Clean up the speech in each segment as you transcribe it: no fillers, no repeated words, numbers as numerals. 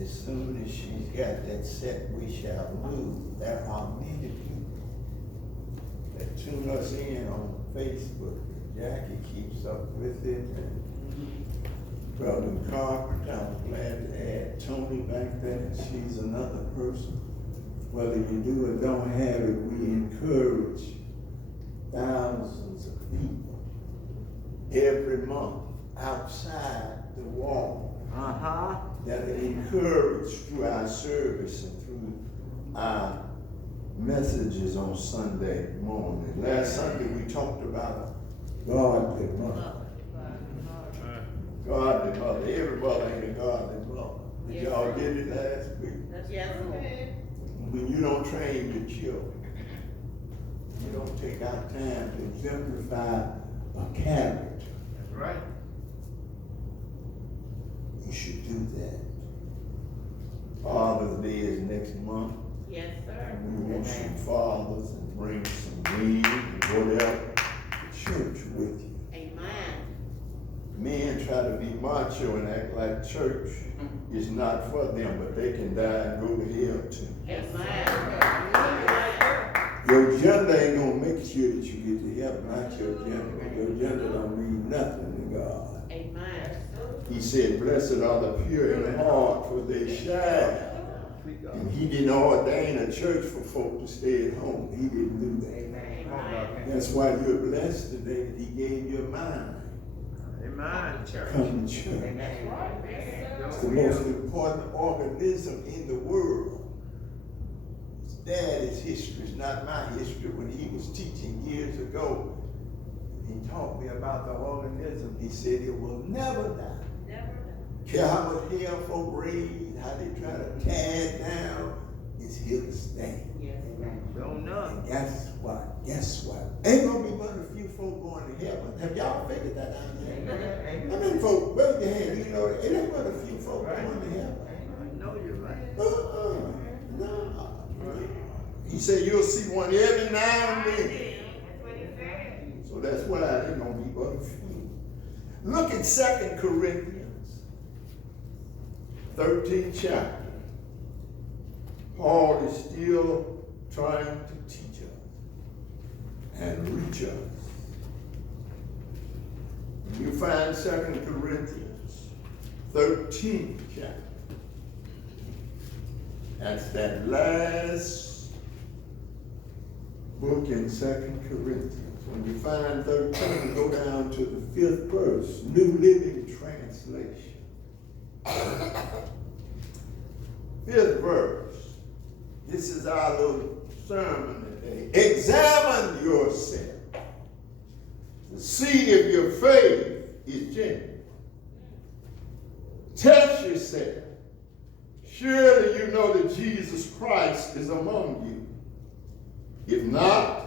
as soon as she's got that set, we shall move. There are many people that tune us in on Facebook. Jackie keeps up with it, and Brother Carpenter, I'm glad to add Tony back there. She's another person. Whether you do or don't have it, we encourage thousands of people every month outside the wall that are encouraged through our service and through our messages on Sunday morning. Last Sunday we talked about godly mother. Godly mother. Every mother ain't a godly mother. Did y'all get it last week? Yes. When you don't train your children, you don't take out time to exemplify a character. That's right. You should do that. Father's Day is next month. Yes, sir. We want some fathers and bring some greens and go there to church with you. Amen. Men try to be macho and act like church is not for them, but they can die and go to hell too. Amen. Your gender ain't gonna make sure that you get to heaven, not your gender. Your gender don't mean nothing to God. Amen. He said, blessed are the pure in heart, for they shall. And he didn't ordain a church for folk to stay at home. He didn't do that. Amen. That's why you're blessed today that he gave you a mind. Amen. Come to church. It's the most important organism in the world. His daddy's history is not my history. When he was teaching years ago, he taught me about the organism. He said it will never die. Care how much hell folk raise, how they try to tear it down, it's here to stay. Yes. Don't know. And guess what? Ain't gonna be but a few folk going to heaven. Have y'all figured that out yet? How many folk, raise your hand, you know, it ain't but a few folk going to heaven. I know you're right. No. He said you'll see one every now and then. So that's why it ain't gonna be but a few. Look at 2 Corinthians. 13th chapter. Paul is still trying to teach us and reach us. When you find 2 Corinthians 13th chapter, that's that last book in 2 Corinthians. When you find 13, go down to the 5th verse, New Living Translation. 5th verse. This is our little sermon today. Examine yourself to see if your faith is genuine. Test yourself. Surely you know that Jesus Christ is among you. If not,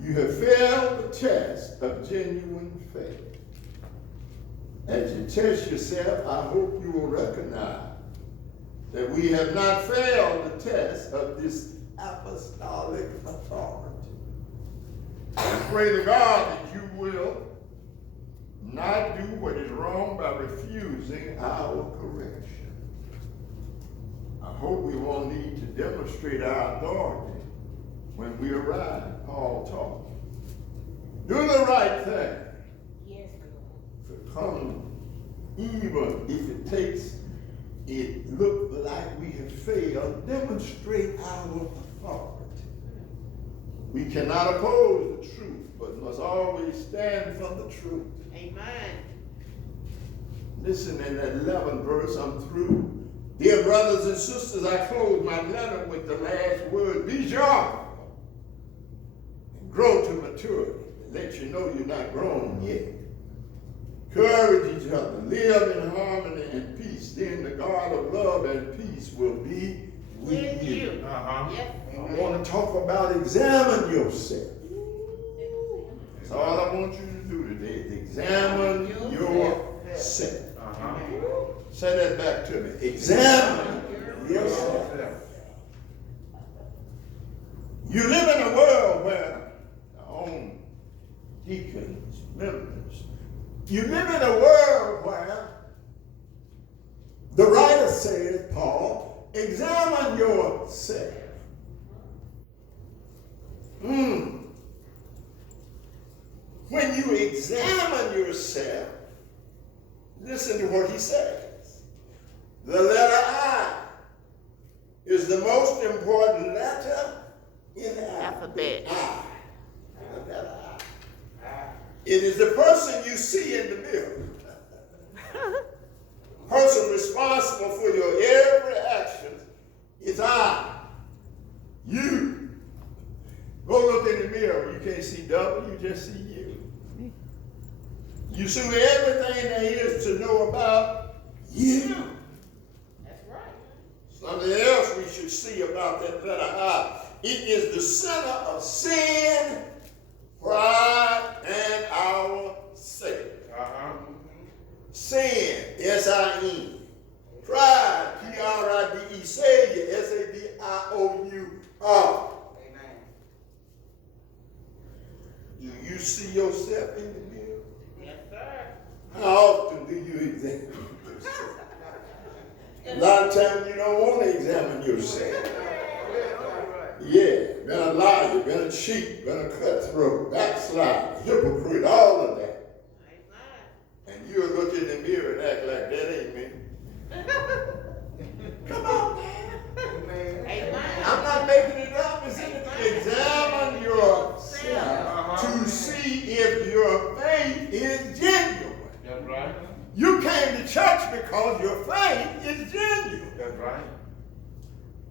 you have failed the test of genuine faith. As you test yourself, I hope you will recognize that we have not failed the test of this apostolic authority. I pray to God that you will not do what is wrong by refusing our correction. I hope we won't need to demonstrate our authority when we arrive, Paul taught. Do the right thing. Yes, To come, even if it takes it look like we have failed, demonstrate our authority. We cannot oppose the truth, but must always stand for the truth. Amen. Listen, in that 11th verse, I'm through. Dear brothers and sisters, I close my letter with the last word. Be sharp and grow to maturity. Let you know you're not grown yet. Encourage each other. Live in harmony and peace. Then the God of love and peace will be with you. Yes. I want to talk about examine yourself. That's all I want you to do today is examine yourself. Say that back to me. Examine yourself. You live in a world where our own deacons, members, you live in a world where the writer says, Paul, examine yourself. When you examine yourself, listen to what he says. The letter I is the most important letter in the Alphabet. I. The letter I. It is the person you see in the mirror. Person responsible for your every action is I. You. Go look in the mirror. You can't see double, you just see you. You see everything there is to know about you. That's right. Something else we should see about that letter I. It is the center of sin, pride, and our Satan. Sin, S-I-N. Pride, P-R-I-D-E. Savior, S-A-V-I-O-U-R. Amen. Do you see yourself in the mirror? Yes, sir. How often do you examine yourself? A lot of times you don't want to examine yourself. Yeah, been a liar, been a cheat, been a cutthroat, backslider, hypocrite, all of that. And you'll look in the mirror and act like that ain't me. Come on, man. I'm not making it up. It's in it. Examine yourself to see if your faith is genuine. That's right. You came to church because your faith is genuine. That's right.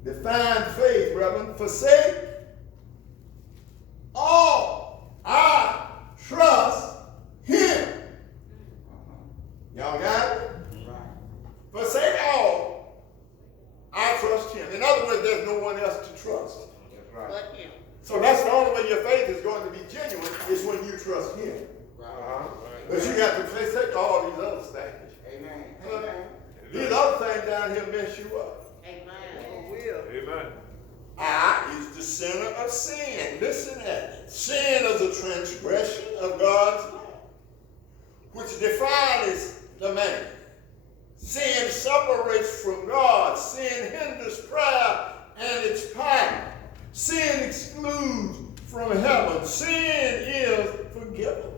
Define faith, Reverend. Forsake all. I trust him. Y'all got it? Right. Forsake all. I trust him. In other words, there's no one else to trust. That's right. But him. So that's the only way your faith is going to be genuine, is when you trust him. But you got to forsake all these other things. Amen. These other things down here mess you up. Amen. Amen. I is the center of sin. Listen at it. Sin is a transgression of God's law, which defiles the man. Sin separates from God. Sin hinders prayer and its power. Sin excludes from heaven. Sin is forgivable.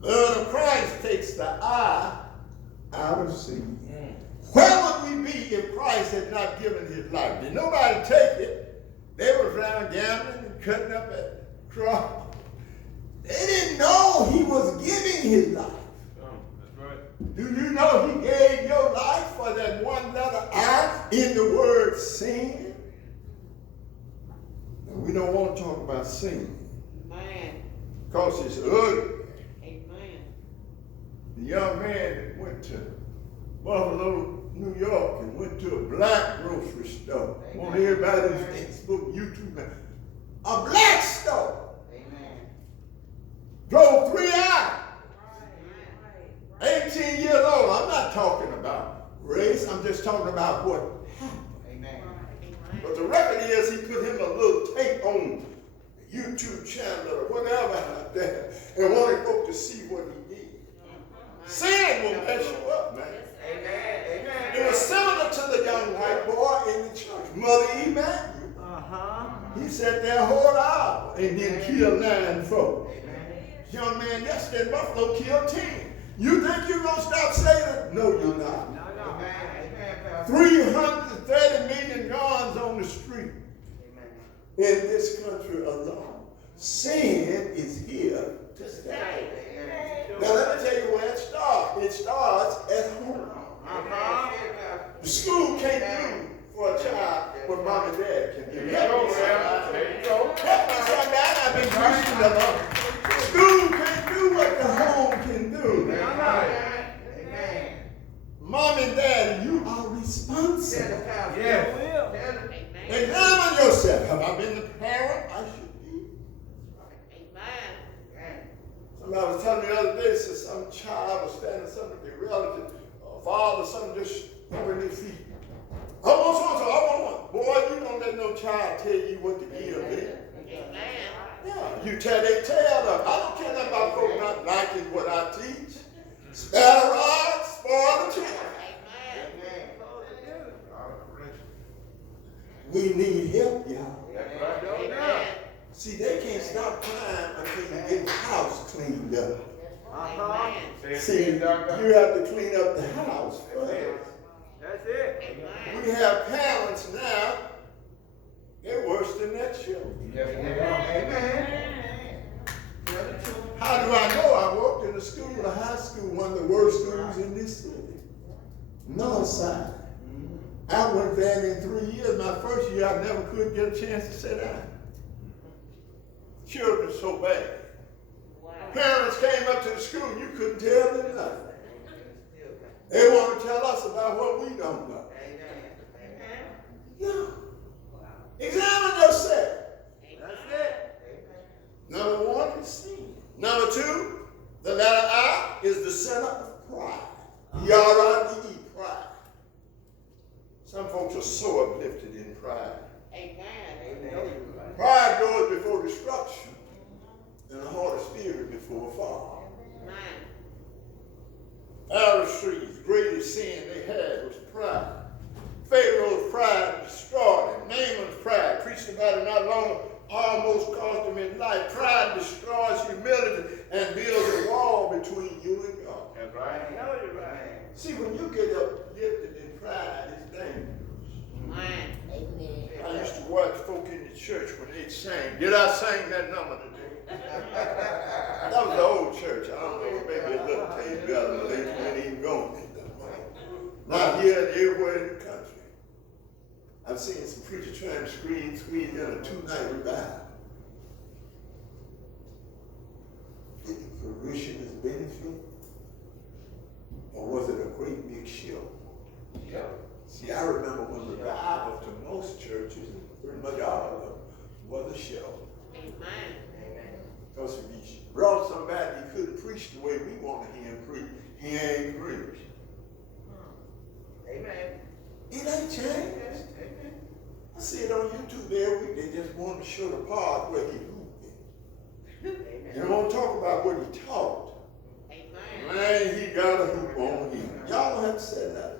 The blood of Christ takes the I out of sin. Where would we be if Christ had not given his life? Did nobody take it? They were around gambling and cutting up at cross. They didn't know he was giving his life. That's right. Do you know he gave your life for that one letter I in the word sin? And we don't want to talk about sin Amen. because it's ugly. Amen. The young man that went to Buffalo, New York, and went to a black grocery store. On everybody's Facebook, YouTube, a black store. Amen. Drove 3 hours. 18 years old. I'm not talking about race. I'm just talking about what happened. Amen. But the record is he put him a little tape on the YouTube channel or whatever out there and wanted folk to see what he did. Sin will mess you up, man. Amen. It was similar to the young white boy in the church, Mother Emmanuel. He sat there a whole hour and then killed 9 folk. Young man yesterday in Buffalo killed 10. You think you're going to stop Satan? No, you're not. 330 million guns on the street in this country alone. Sin is here to stay. Now let me tell you where it starts. It starts at home. The school can't do for a child what mom and dad can do. Help me somebody. I've been preaching the Lord. School can't do what the home can do. Mom and dad, you are responsible. Examine yourself. Have I been the parent I should be? Somebody was telling me the other day, said some child was standing something with their relative, father, something just over their feet. I want so-and-so, I want one. Boy, you don't let no child tell you what to give, man. Yeah, you tell they tell them. I don't care nothing about folks not liking what I teach. Spare the rod, spoil the child. We need help, y'all. That's right. Amen. See, they can't stop crying until you get the house cleaned up. Amen. Say it See, again, you Doctor. have to clean up the house first. That's it. Amen. We have parents now, they're worse than their children. Yes, amen. How do I know? I worked in a school, a high school, one of the worst schools in this city. Northside. I went there in 3 years. My first year, I never could get a chance to sit down. Children so bad. Wow. Parents came up to the school, you couldn't tell them nothing. They want to tell us about what we don't know. No. Examine yourself. Number one is sin. Number two, the letter I is the center of pride. P-R-I-D-E, pride. Some folks are so uplifted in pride. Amen. Pride goes before destruction, and a haughty spirit before a fall. Pharisees' greatest sin they had was pride. Pharaoh's pride destroyed him. Naaman's pride, preached about it not long ago, almost cost him his life. Pride destroys humility and builds a wall between you and God. That's right. See, when you get uplifted in pride, it's dangerous. Amen. I used to watch folk in the church when they'd sing. Did I sing that number today? That was the old church. I don't know, maybe a little taste better. They ain't even going. Not here and everywhere in the country. I've seen some preachers trying to squeeze in a 2-night revival. Did the parishioners benefit? Or was it a great big show? Yeah. See, I remember when revival to most churches, pretty much all of them, was a show. Amen. Because if you brought somebody who couldn't preach the way we want to hear him preach, he ain't preached. Amen. It ain't changed. I see it on YouTube every week. They just want to show the part where he hooped. They don't want to talk about what he taught. Amen. Man, he got a hoop on him. Y'all don't have to say that.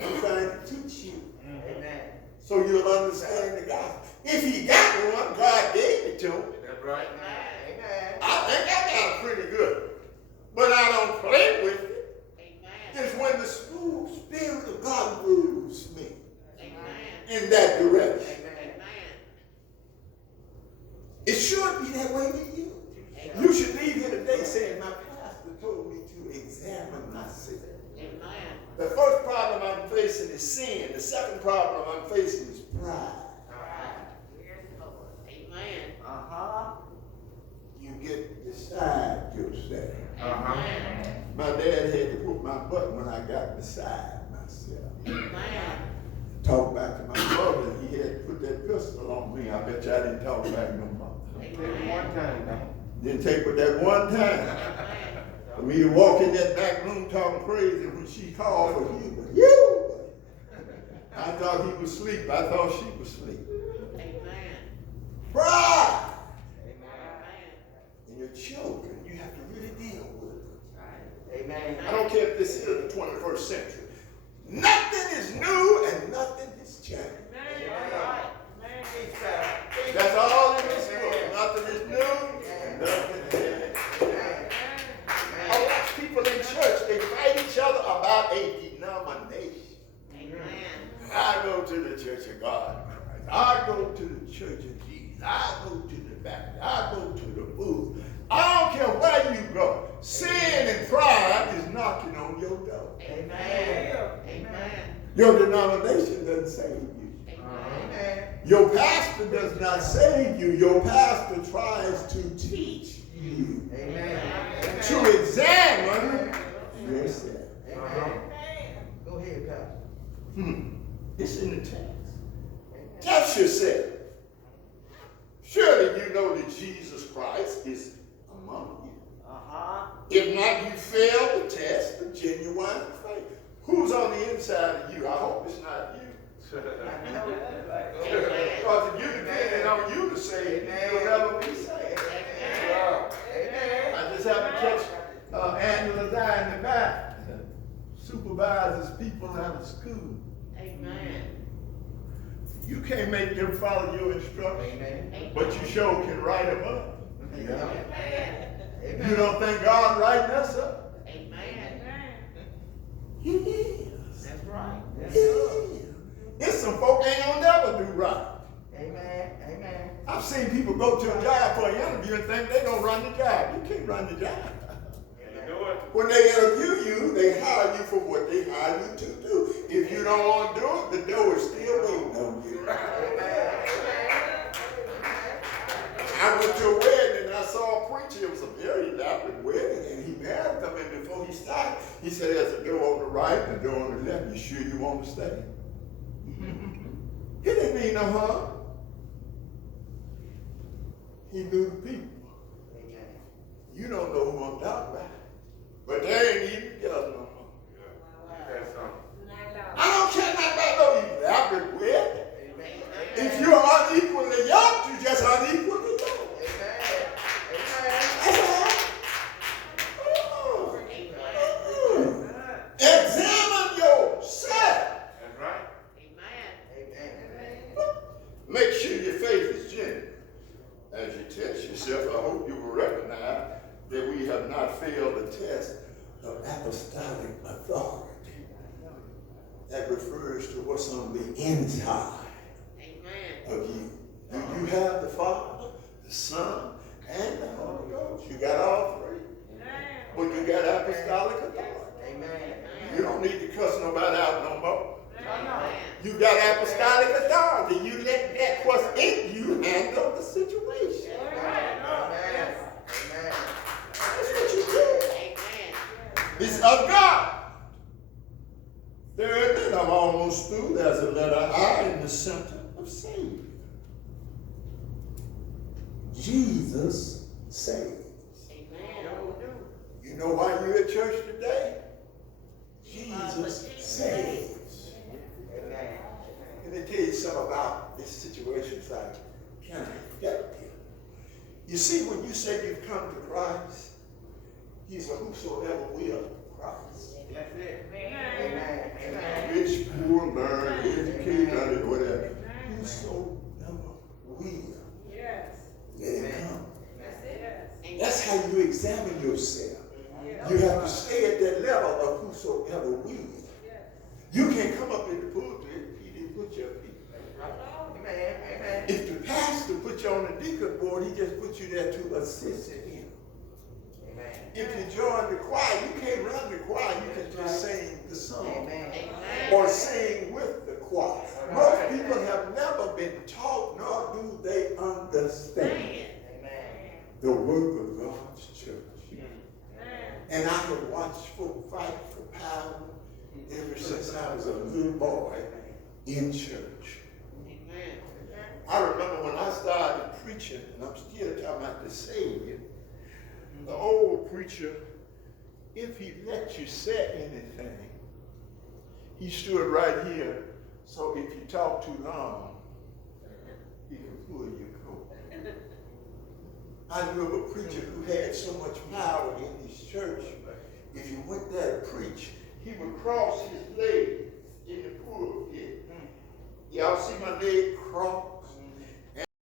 I'm trying to teach you Amen. so you'll understand the gospel. If he got one, God gave it to him. That's right. Amen. I think I got it pretty good. But I don't play with it. Amen. It's when the smooth spirit of God moves me Amen. in that direction. Amen. It should be that way with you. Amen. You should leave here today saying, my pastor told me to examine myself. Amen. The first problem I'm facing is sin. The second problem I'm facing is pride. Amen. You get beside yourself. Amen. My dad had to whoop my butt when I got beside myself. Amen. Talk back to my brother, he had to put that pistol on me. I bet you I didn't talk back no more. One time now. Didn't take but that one time. For me to walk in that back room talking crazy when she called for you. I thought he was asleep. I thought she was asleep. Amen. Pride Amen. in your children, you have to really deal with it. Amen. I don't care if this is the 21st century. Nothing is new and nothing has changed. That's all in this book. Nothing is new and nothing has changed. I watch people in church, they fight each other about a denomination. Amen. I go to the Church of God in Christ. I go to the Church of Jesus. I go to the Baptist. I go to the booth. I don't care where you go. Sin and pride is knocking on your door. Amen. Amen. Your denomination doesn't save you. Amen. Your pastor does not save you. Your pastor tries to teach you. Amen. To examine yourself. Amen. Go ahead, Pastor. It's in the text. Test yourself. Surely you know that Jesus Christ is among you. If not, you fail the test of genuine faith. Who's on the inside of you? I hope it's not you. Because if you're depending on you to save, you'll never be saved. I just happened to catch Angela's eye in the back. Supervises people out of school. Amen. You can't make them follow your instructions, Amen. but you sure can write them up. Amen. You don't think God writing us up? Amen. He is. That's right. He is. There's some folk ain't gonna never do right. Amen. Amen. I've seen people go to a job for an interview and think they're gonna run the job. You can't run the job. When they interview you, they hire you for what they hire you to do. If you don't want to do it, the door is still waiting on you. I went to a wedding and I saw a preacher. It was a very elaborate wedding, and he married them. And before he started, he said, "There's a door on the right and a door on the left. You sure you want to stay?" He didn't mean no harm. He knew the people. You don't know who I'm talking about. But they ain't even together no more. I don't care about that no elaborate wedding. If you're unequally yoked, you're just unequally yoked. That's all. Examine yourself. That's right. Make sure your faith is genuine. As you test yourself, I hope you will recognize that we have not failed the test of apostolic authority. That refers to what's on the inside of you. Do you have the Father, the Son, and the Holy Ghost? You got all three. But you got apostolic authority. You don't need to cuss nobody out no more. You got apostolic authority. You let that what's in you handle the situation. That's what you do. It's of God. Thirdly, and I'm almost through, there's a letter I in the center of Savior. Jesus saves. You know why you're at church today? Jesus saves. Let me tell you something about this situation. It's like, can I help you? You see, when you say you've come to Christ, He's a whosoever will Christ. That's it. Rich, poor, learned, educated, whatever. Whosoever will. Let Him come. That's how you examine yourself. You have to stay at that level of whosoever will. You can't come up in the pulpit, He didn't put you up here. If the pastor put you on the deacon board, he just put you there to assist him. If you join the choir, you can't run the choir, you can just sing the song. Or sing with the choir. Most people have never been taught, nor do they understand the work of God's church. And I have watched folk fight for power ever since I was a little boy in church. I remember when I started preaching, and I'm still talking about the Savior, the old preacher, if he let you say anything, he stood right here, so if you talk too long, he can pull your coat. I knew of a preacher who had so much power in his church, if he went there to preach, he would cross his legs in the pulpit. Y'all see my leg cross?